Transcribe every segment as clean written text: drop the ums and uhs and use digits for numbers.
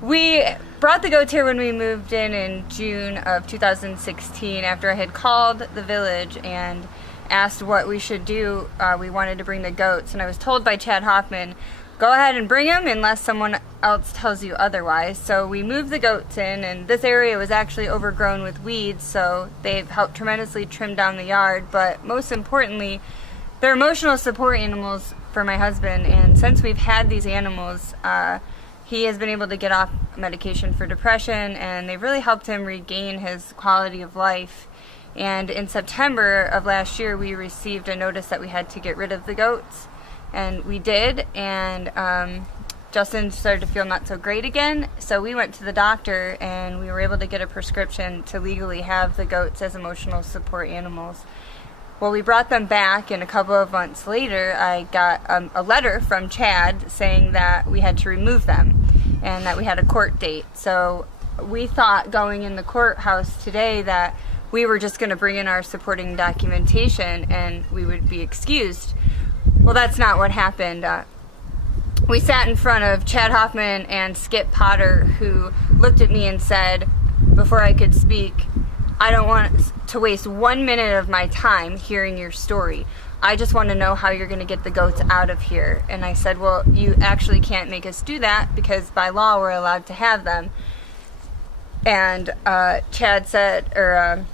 We brought the goats here when we moved in June of 2016 after I had called the village and asked what we should do. We wanted to bring the goats, and I was told by Chad Hoffman, go ahead and bring them unless someone else tells you otherwise. So we moved the goats in, and this area was actually overgrown with weeds, so they've helped tremendously trim down the yard. But most importantly, they're emotional support animals for my husband, and since we've had these animals, he has been able to get off medication for depression, and they've really helped him regain his quality of life. And in September of last year, we received a notice that we had to get rid of the goats, and we did, and Justin started to feel not so great again, so we went to the doctor, and we were able to get a prescription to legally have the goats as emotional support animals. Well, we brought them back, and a couple of months later, I got a letter from Chad saying that we had to remove them and that we had a court date. So we thought going in the courthouse today that we were just going to bring in our supporting documentation and we would be excused. Well, that's not what happened. We sat in front of Chad Hoffman and Skip Potter, who looked at me and said, before I could speak, I don't want to waste 1 minute of my time hearing your story. I just want to know how you're going to get the goats out of here. And I said, well, you actually can't make us do that because by law we're allowed to have them. And Chad said,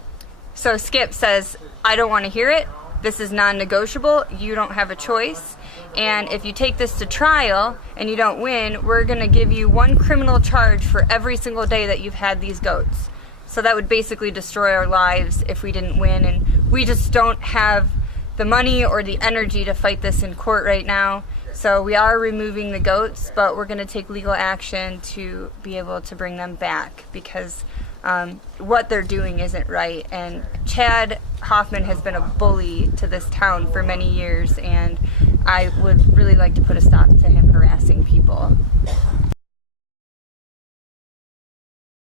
so Skip says, I don't want to hear it. This is non-negotiable. You don't have a choice. And if you take this to trial and you don't win, we're going to give you one criminal charge for every single day that you've had these goats. So that would basically destroy our lives if we didn't win, and we just don't have the money or the energy to fight this in court right now. So we are removing the goats, but we're going to take legal action to be able to bring them back because what they're doing isn't right. And Chad Hoffman has been a bully to this town for many years, and I would really like to put a stop to him harassing people.